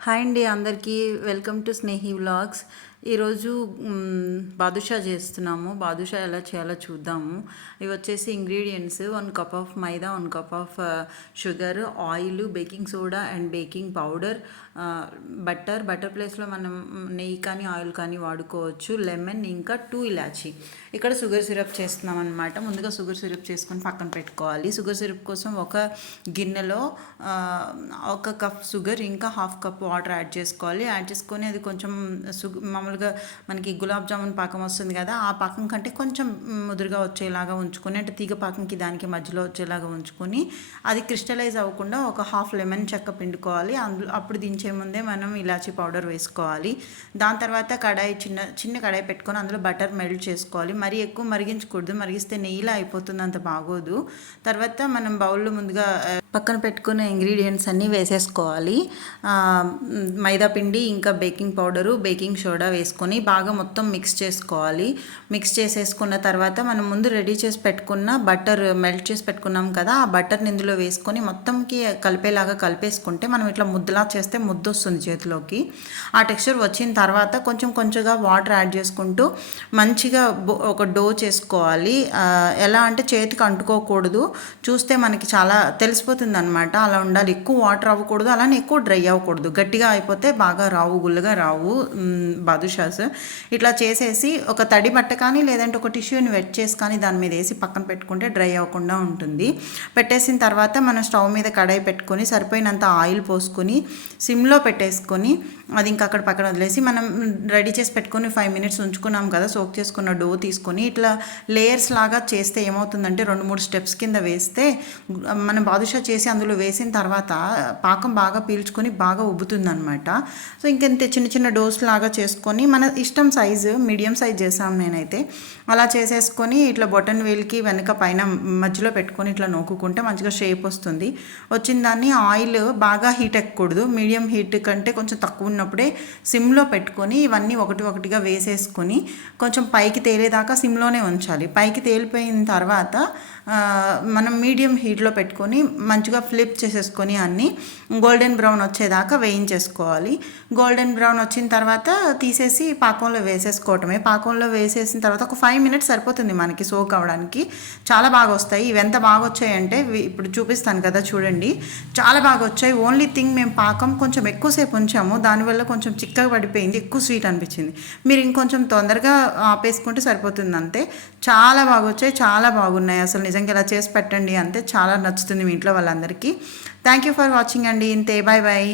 Hi అండి అందరికీ welcome to స్నేహి వ్లాగ్స్. ఈరోజు బాదుషా చేస్తున్నాము. బాదుషా ఎలా చేయాలో చూద్దాము. ఇవి వచ్చేసి ingredients. One cup of maida one cup of sugar oil baking soda and baking powder. Butter butter ప్లేస్లో మనం నెయ్యి కానీ ఆయిల్ కానీ వాడుకోవచ్చు. లెమన్ ఇంకా టూ ఇలాచి. ఇక్కడ షుగర్ సిరప్ చేస్తున్నాం అనమాట ముందుగా షుగర్ సిరప్ చేసుకొని పక్కన పెట్టుకోవాలి. షుగర్ సిరప్ కోసం ఒక గిన్నెలో ఒక కప్ షుగర్ ఇంకా హాఫ్ కప్ వాటర్ యాడ్ చేసుకోవాలి. యాడ్ చేసుకొని అది కొంచెం సుగ మామూలుగా మనకి గులాబ్ జామున్ పాకం వస్తుంది కదా ఆ పాకం కంటే కొంచెం ముదురుగా వచ్చేలాగా ఉంచుకొని అంటే తీగ పాకంకి దానికి మధ్యలో వచ్చేలాగా ఉంచుకొని అది క్రిస్టలైజ్ అవ్వకుండా ఒక హాఫ్ లెమన్ చెక్క పిండుకోవాలి. అందులో అప్పుడు దించే ముందే మనం ఇలాచీ పౌడర్ వేసుకోవాలి. దాని తర్వాత కడాయి చిన్న చిన్న కడాయి పెట్టుకొని అందులో బటర్ మెల్ట్ చేసుకోవాలి. మరీ ఎక్కువ మరిగించకూడదు. మరిగిస్తే నెయ్యిలా అయిపోతుంది అంత బాగోదు. తర్వాత మనం బౌల్లో ముందుగా పక్కన పెట్టుకున్న ఇంగ్రీడియంట్స్ అన్నీ వేసేసుకోవాలి. మైదా పిండి ఇంకా బేకింగ్ పౌడరు బేకింగ్ సోడా వేసుకొని బాగా మొత్తం మిక్స్ చేసుకోవాలి. మిక్స్ చేసేసుకున్న తర్వాత మనం ముందు రెడీ చేసి పెట్టుకున్న బటర్ మెల్ట్ చేసి పెట్టుకున్నాం కదా ఆ బటర్ని ఇందులో వేసుకొని మొత్తంకి కలిపేలాగా కలిపేసుకుంటే మనం ఇట్లా ముద్దలా చేస్తే ముద్దు వస్తుంది చేతిలోకి. ఆ టెక్స్చర్ వచ్చిన తర్వాత కొంచెం కొంచెంగా వాటర్ యాడ్ చేసుకుంటూ మంచిగా ఒక డో చేసుకోవాలి. ఎలా అంటే చేతికి అంటుకోకూడదు. చూస్తే మనకి చాలా తెలిసిపోతుంది అనమాట అలా ఉండాలి. ఎక్కువ వాటర్ అవ్వకూడదు. అలానే ఎక్కువ డ్రై అవ్వకూడదు. గట్టిగా అయిపోతే బాగా రావు గుల్లగా రావు. బాదు బాదుషాస్ ఇట్లా చేసేసి ఒక తడి బట్ట కానీ లేదంటే ఒక టిష్యూని వెట్ చేసి కానీ దాని మీద వేసి పక్కన పెట్టుకుంటే డ్రై అవ్వకుండా ఉంటుంది. పెట్టేసిన తర్వాత మనం స్టవ్ మీద కడాయి పెట్టుకొని సరిపోయినంత ఆయిల్ పోసుకొని సిమ్లో పెట్టేసుకొని అది ఇంకా అక్కడ పక్కన వదిలేసి మనం రెడీ చేసి పెట్టుకొని ఫైవ్ మినిట్స్ ఉంచుకున్నాం కదా సోక్ చేసుకున్న డో తీసుకొని ఇట్లా లేయర్స్ లాగా చేస్తే ఏమవుతుందంటే రెండు మూడు స్టెప్స్ కింద వేస్తే మనం బాదుషా చేసి అందులో వేసిన తర్వాత పాకం బాగా పీల్చుకొని బాగా ఉబ్బుతుందనమాట సో ఇంకంతే చిన్న చిన్న డోస్ లాగా చేసుకొని మన ఇష్టం సైజు మీడియం సైజ్ చేసాం నేనైతే. అలా చేసేసుకొని ఇట్లా బొటన్ వేల్కి వెనక పైన మధ్యలో పెట్టుకొని ఇట్లా నోకుకుంటే మంచిగా షేప్ వస్తుంది. వచ్చిన దాన్ని ఆయిల్ బాగా హీట్ ఎక్కకూడదు. మీడియం హీట్ కంటే కొంచెం తక్కువ ఉన్నప్పుడే సిమ్లో పెట్టుకొని ఇవన్నీ ఒకటి ఒకటిగా వేసేసుకొని కొంచెం పైకి తేలేదాకా సిమ్లోనే ఉంచాలి. పైకి తేలిపోయిన తర్వాత మనం మీడియం హీట్లో పెట్టుకొని మంచిగా ఫ్లిప్ చేసేసుకొని అన్నీ గోల్డెన్ బ్రౌన్ వచ్చేదాకా వేయించేసుకోవాలి. గోల్డెన్ బ్రౌన్ వచ్చిన తర్వాత తీసే తీసేసి పాకంలో వేసేసుకోవటమే. పాకంలో వేసేసిన తర్వాత ఒక ఫైవ్ మినిట్స్ సరిపోతుంది మనకి సోక్ అవ్వడానికి. చాలా బాగా వస్తాయి. ఇవి ఎంత బాగా వచ్చాయంటే ఇప్పుడు చూపిస్తాను కదా చూడండి. చాలా బాగా వచ్చాయి. ఓన్లీ థింగ్ మేము పాకం కొంచెం ఎక్కువసేపు ఉంచాము. దానివల్ల కొంచెం చిక్కగా పడిపోయింది. ఎక్కువ స్వీట్ అనిపించింది. మీరు ఇంకొంచెం తొందరగా ఆపేసుకుంటే సరిపోతుంది అంతే. చాలా బాగా వచ్చాయి. చాలా బాగున్నాయి. అసలు నిజంగా ఇలా చేసి పెట్టండి అంతే చాలా నచ్చుతుంది మీ ఇంట్లో వాళ్ళందరికీ. థ్యాంక్ యూ ఫర్ వాచింగ్ అండి. ఇంతే. Bye bye